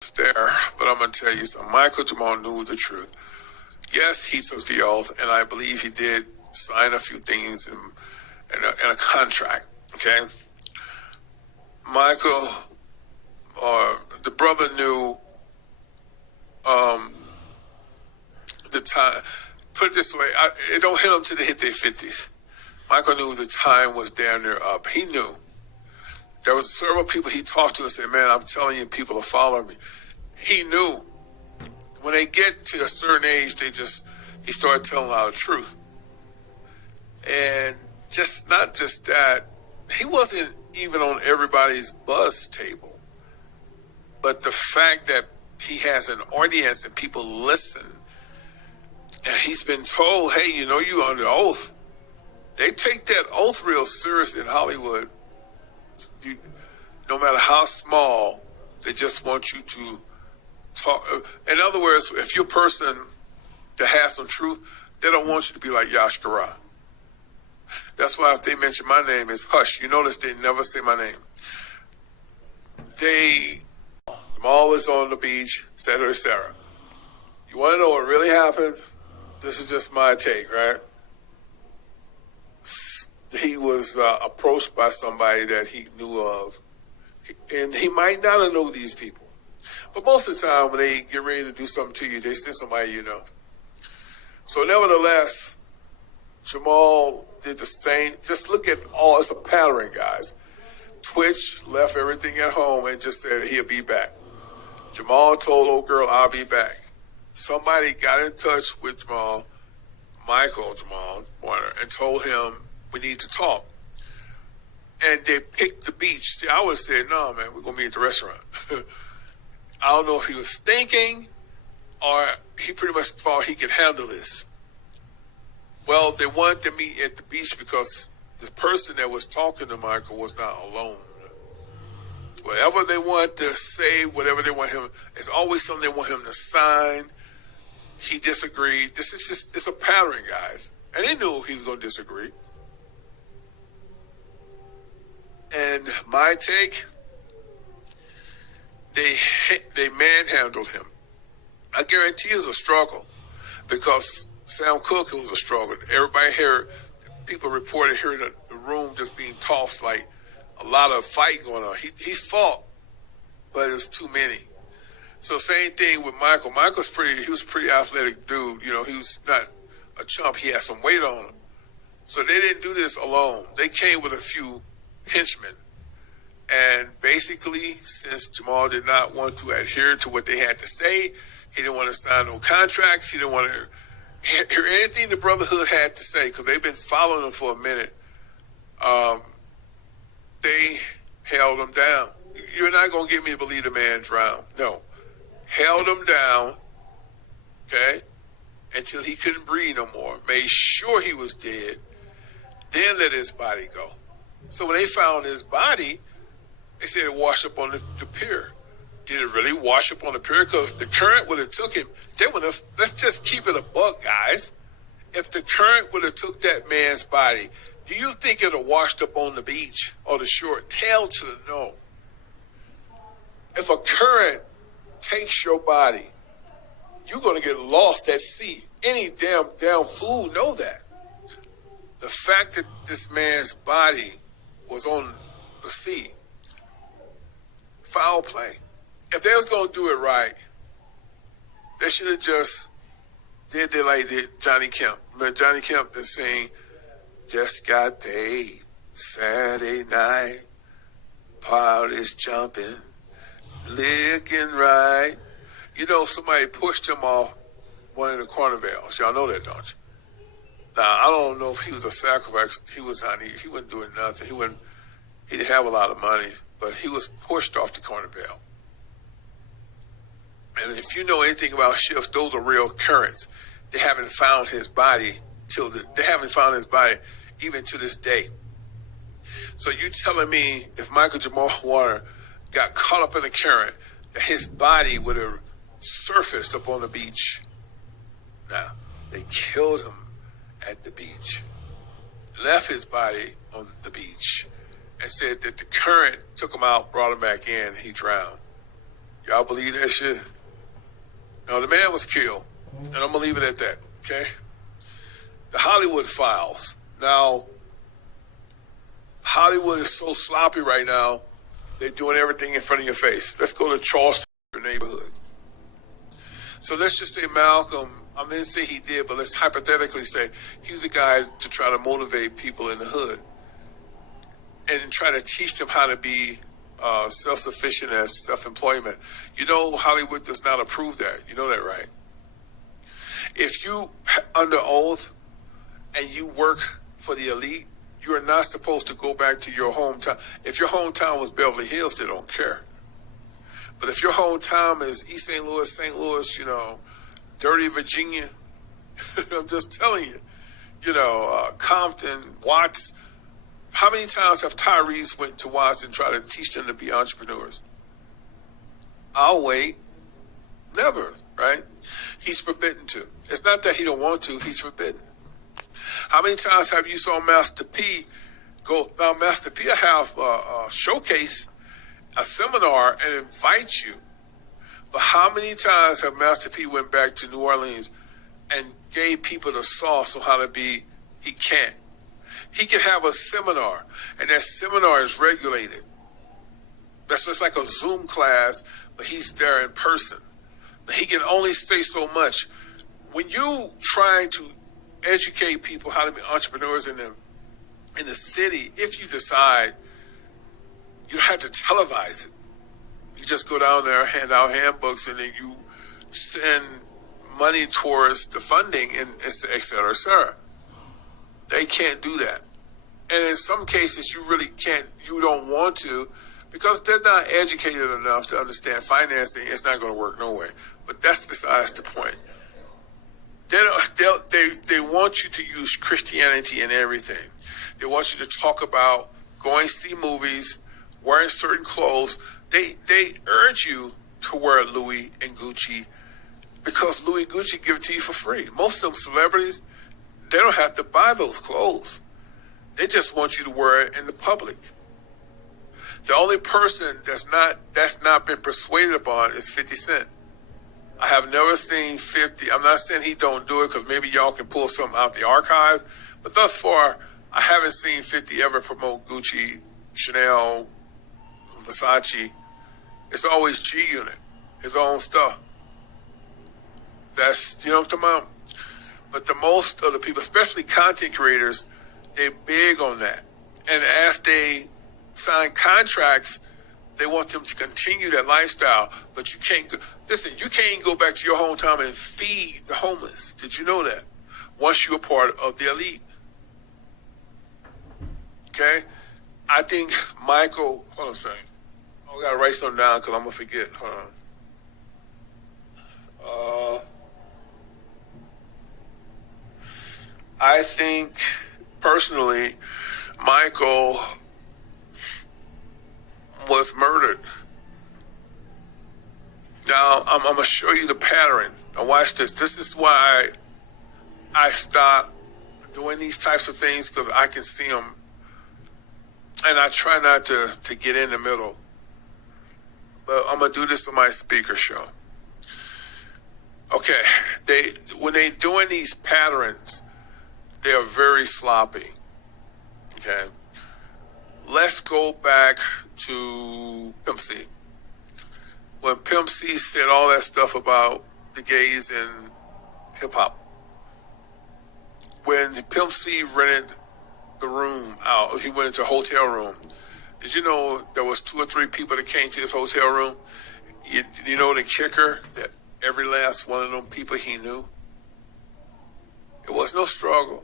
there, but I'm going to tell you something. Michael Jamal knew the truth. Yes, he took the oath, and I believe he did sign a few things in a contract, okay? Michael, or the brother knew um, the time. Put it this way, it don't hit them till they hit their 50s. Michael knew the time was down there up. He knew. There was several people he talked to and said, man, I'm telling you, people are following me. He knew. When they get to a certain age, he started telling a lot of truth. And not just that, he wasn't even on everybody's buzz table. But the fact that he has an audience and people listen, and he's been told, hey, you under oath. They take that oath real serious in Hollywood. No matter how small, they just want you to talk. In other words, if you're a person that has some truth, they don't want you to be like Yash Kara. That's why if they mention my name, it's hush. You notice they never say my name. Jamal is on the beach, Sarah. You want to know what really happened? This is just my take, right? He was approached by somebody that he knew of, and he might not have known these people. But most of the time, when they get ready to do something to you, they send somebody you know. So nevertheless, Jamal did the same. Just look at it's a pattern, guys. Twitch left everything at home and just said he'll be back. Jamal told old girl, I'll be back. Somebody got in touch with Michael Jamal Warner, and told him we need to talk. And they picked the beach. See, I would have said, no, man, we're going to meet at the restaurant. I don't know if he was thinking or he pretty much thought he could handle this. Well, they wanted to meet at the beach because the person that was talking to Michael was not alone. Whatever they want to say, whatever they want him, it's always something they want him to sign. He disagreed. It's a pattern, guys. And they knew he was going to disagree. And my take, they manhandled him. I guarantee it was a struggle because Sam Cooke, it was a struggle. Everybody here, people reported hearing the room just being tossed, like a lot of fight going on. He fought, but it was too many. So same thing with Michael. He was a pretty athletic dude. He was not a chump. He had some weight on him. So they didn't do this alone. They came with a few henchmen. And basically, since Jamal did not want to adhere to what they had to say, he didn't want to sign no contracts. He didn't want to hear anything the Brotherhood had to say because they've been following him for a minute. They held him down. You're not going to get me to believe the man drowned. No. Held him down, okay, until he couldn't breathe no more. Made sure he was dead. Then let his body go. So when they found his body, they said it washed up on the pier. Did it really wash up on the pier? Because if the current would have took him, they would have. Let's just keep it a buck, guys. If the current would have took that man's body, do you think it would have washed up on the beach or the shore? Hell to the no. If a current takes your body, you're going to get lost at sea. Any damn fool know that. The fact that this man's body was on the sea, foul play. If they was going to do it right, they should have just did it like did Johnny Kemp. Remember Johnny Kemp is saying, just got paid Saturday night, party's jumping, licking right. Somebody pushed him off one of the Carnivals. Y'all know that, don't you? Now, I don't know if he was a sacrifice. He wasn't doing nothing. He didn't have a lot of money, but he was pushed off the Carnival. And if you know anything about ships, those are real currents. They haven't found his body even to this day. So you telling me if Michael Jamal Warner got caught up in the current, that his body would have surfaced up on the beach? Now, they killed him at the beach, left his body on the beach, and said that the current took him out, brought him back in, he drowned. Y'all believe that shit? No, the man was killed, and I'm gonna leave it at that. Okay. The Hollywood Files. Now, Hollywood is so sloppy right now. They're doing everything in front of your face. Let's go to Charleston, your neighborhood. So let's just say Malcolm, I didn't say he did, but let's hypothetically say he was a guy to try to motivate people in the hood and try to teach them how to be self-sufficient as self-employment. You know, Hollywood does not approve that. You know that, right? If you under oath and you work for the elite, you are not supposed to go back to your hometown. If your hometown was Beverly Hills, they don't care. But if your hometown is East St. Louis, dirty Virginia, I'm just telling you, Compton, Watts. How many times have Tyrese went to Watts and tried to teach them to be entrepreneurs? I'll wait. Never, right? He's forbidden to. It's not that he don't want to, he's forbidden. How many times have you saw Master P go? Now, Master P will have a showcase, a seminar, and invite you. But how many times have Master P went back to New Orleans and gave people the sauce on how to be? He can't. He can have a seminar, and that seminar is regulated. That's just like a Zoom class, but he's there in person. But he can only say so much. When you trying to educate people how to be entrepreneurs in the city, if you decide, you have to televise it. You just go down there, hand out handbooks, and then you send money towards the funding, and et cetera, et cetera. They can't do that. And in some cases, you really can't, you don't want to, because they're not educated enough to understand financing. It's not going to work no way. But that's besides the point. They want you to use Christianity in everything. They want you to talk about going to see movies, wearing certain clothes. They urge you to wear Louis and Gucci because Louis and Gucci give it to you for free. Most of them celebrities, they don't have to buy those clothes. They just want you to wear it in the public. The only person that's not been persuaded upon is 50 Cent. I have never seen 50. I'm not saying he don't do it because maybe y'all can pull something out the archive, but thus far, I haven't seen 50 ever promote Gucci, Chanel, Versace. It's always G-Unit, his own stuff. That's, you know what I'm talking about? But the most of the people, especially content creators, they're big on that. And as they sign contracts, they want them to continue that lifestyle. But you can't go, listen, you can't go back to your hometown and feed the homeless. Did you know that? Once you're a part of the elite. Okay? I think Michael, hold on a second. I gotta write something down because I'm gonna forget. Hold on. I think personally, Michael was murdered. Now I'm gonna show you the pattern. Now watch this. This is why I stopped doing these types of things, because I can see them, and I try not to get in the middle. But I'm gonna do this on my speaker show. Okay, when they doing these patterns, they are very sloppy. Okay, let's go back to Pimp C. When Pimp C said all that stuff about the gays in hip hop, when Pimp C rented the room out, he went into a hotel room. Did you know there was 2 or 3 people that came to his hotel room? You know the kicker? That every last one of them people he knew. It was no struggle.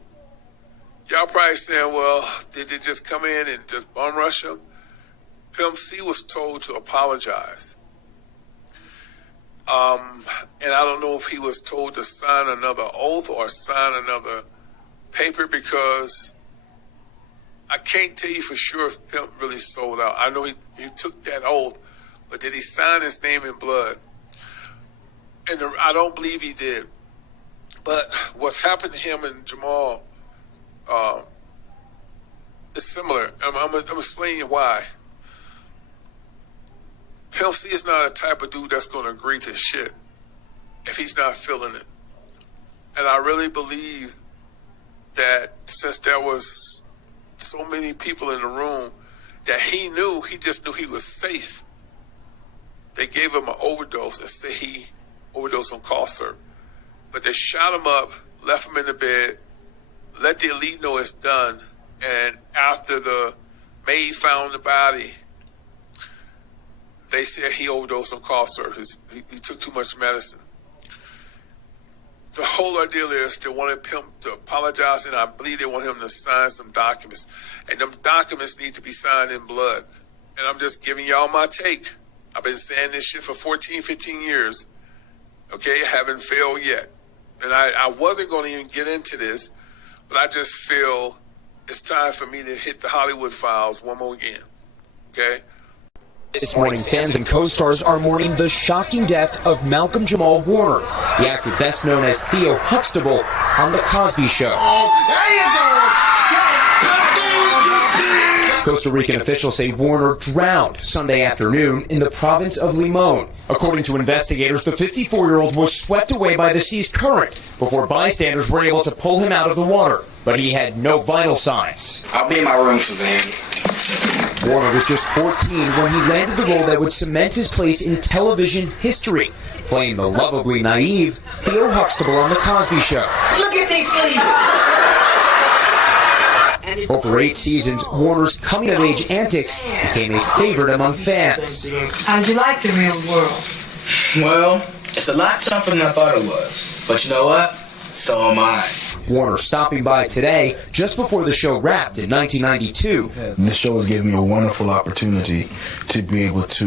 Y'all probably saying, well, did they just come in and just bum rush him? Pimp C was told to apologize. And I don't know if he was told to sign another oath or sign another paper, because I can't tell you for sure if Pimp really sold out. I know he took that oath, but did he sign his name in blood? And I don't believe he did. But what's happened to him and Jamal is similar. I'm explaining why. Pimp C is not a type of dude that's going to agree to shit if he's not feeling it. And I really believe that since there was so many people in the room that he just knew he was safe. They gave him an overdose and said he overdosed on cough syrup. But they shot him up, left him in the bed, let the elite know it's done. And after the maid found the body, they said he overdosed on cough syrup. He took too much medicine. The whole ordeal is they wanted Pimp to apologize, and I believe they want him to sign some documents. And them documents need to be signed in blood. And I'm just giving y'all my take. I've been saying this shit for 14, 15 years. Okay, I haven't failed yet. And I wasn't going to even get into this, but I just feel it's time for me to hit the Hollywood files one more again. Okay? This morning, fans and co-stars are mourning the shocking death of Malcolm Jamal Warner, the actor best known as Theo Huxtable on The Cosby Show. Costa Rican officials say Warner drowned Sunday afternoon in the province of Limon. According to investigators, the 54-year-old was swept away by the sea's current before bystanders were able to pull him out of the water, but he had no vital signs. I'll be in my room, Suzanne. Warner was just 14 when he landed the role that would cement his place in television history, playing the lovably naive Theo Huxtable on The Cosby Show. Look at these sleeves! Over 8 seasons, Warner's coming-of-age antics became a favorite among fans. How'd you like the real world? Well, it's a lot tougher than I thought it was. But you know what? So am I. Warner stopping by today, just before the show wrapped in 1992. This show has given me a wonderful opportunity to be able to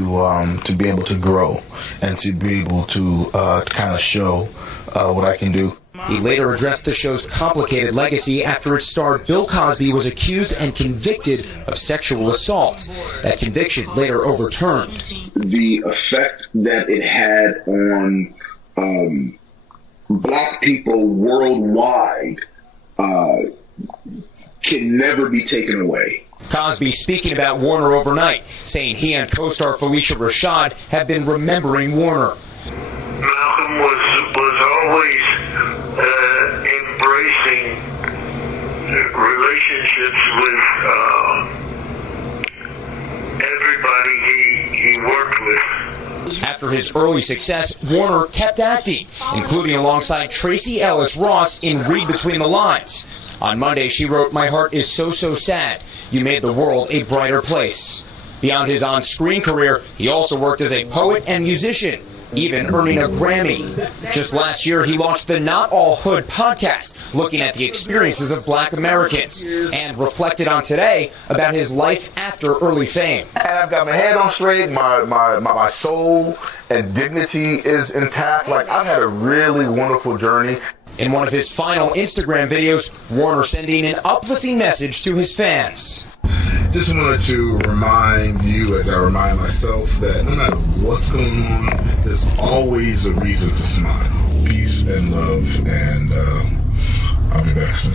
grow and to be able to kind of show what I can do. He later addressed the show's complicated legacy after its star Bill Cosby was accused and convicted of sexual assault. That conviction later overturned. The effect that it had on Black people worldwide can never be taken away. Cosby speaking about Warner overnight, saying he and co-star Felicia Rashad have been remembering Warner. Malcolm was always embracing relationships with everybody he worked with. After his early success, Warner kept acting, including alongside Tracy Ellis Ross in Read Between the Lines. On Monday, she wrote, "My heart is so, so sad. You made the world a brighter place." Beyond his on-screen career, he also worked as a poet and musician, even earning a Grammy. Just last year, he launched the Not All Hood podcast, looking at the experiences of Black Americans, and reflected on today about his life after early fame. And I've got my head on straight, my soul and dignity is intact. Like, I've had a really wonderful journey. In one of his final Instagram videos, Warner sending an uplifting message to his fans. Just wanted to remind you, as I remind myself, that no matter what's going on, there's always a reason to smile. Peace and love, and I'll be back soon.